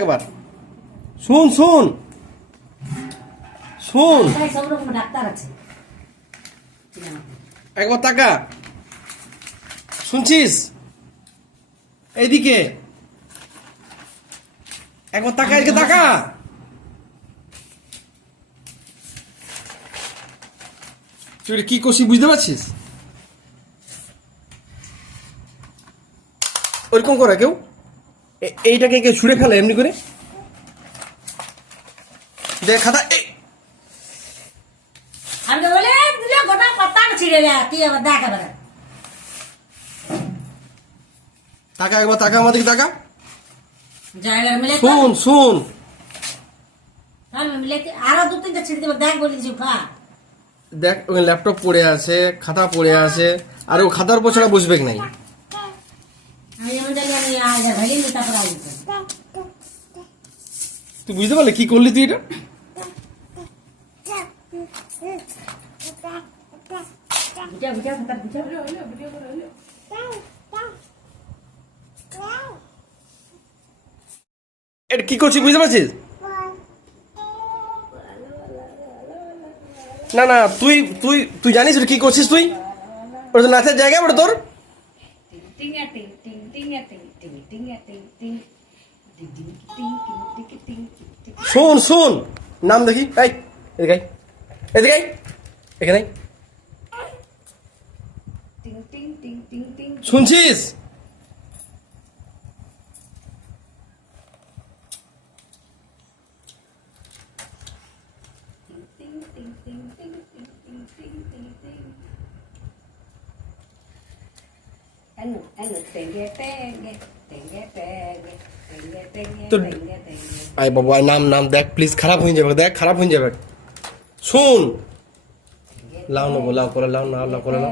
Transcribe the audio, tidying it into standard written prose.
একবার শুন শুন শুন, সব রকম ডাক্তার আছে। একবার তাকা, শুনছিস? এইদিকে একবার তাকা, এদিকে তাকা। তুই কি করছিস বুঝতে পারছিস? ওরকম করে কেউ এইটাকে কেউ ছুঁড়ে ফেলে এমনি করে? দেখ খাতা, আমি তো বলে দিলে গোটা পাতা ছিঁড়ে যায়, তুই আবার দেখ এবারে। তাকা, একবার তাকা, আমাদেরকে তাকা। জায়গা মিলে শুন শুন, মিলে আরো দু তিনটা ছিঁড়ে দেবো, দেখ বলে দিচ্ছি খা। দেখ ওখানে ল্যাপটপ পড়ে আছে, খাতা পড়ে আছে, আর ও খাতার উপর ছাড়া বসবে নাই। আমি যেমন জানি আমি আজ ভাই নি তারপর আই তুই বুঝতে পারলি কি করলি তুই এটা? বুঝা বুঝা খাতা বুঝা। এটা কি করছিস বুঝতে পারছিস? না না, তুই তুই তুই জানিস এটা কি করছিস তুই? ওটা তো নাচের জায়গা, ওটা তোর। শোন শোন, নাম দেখি, এই এদিকে আয়, এদিকে আয়, এখানে আয়। শুনছিস? তোর আয় বাবু, আয়, নাম নাম দেখ প্লিজ, খারাপ হয়ে যাবে, দেখ খারাপ হয়ে যাবে। শুন, লাও না, লাও করে লাও, না লাও করে লাও।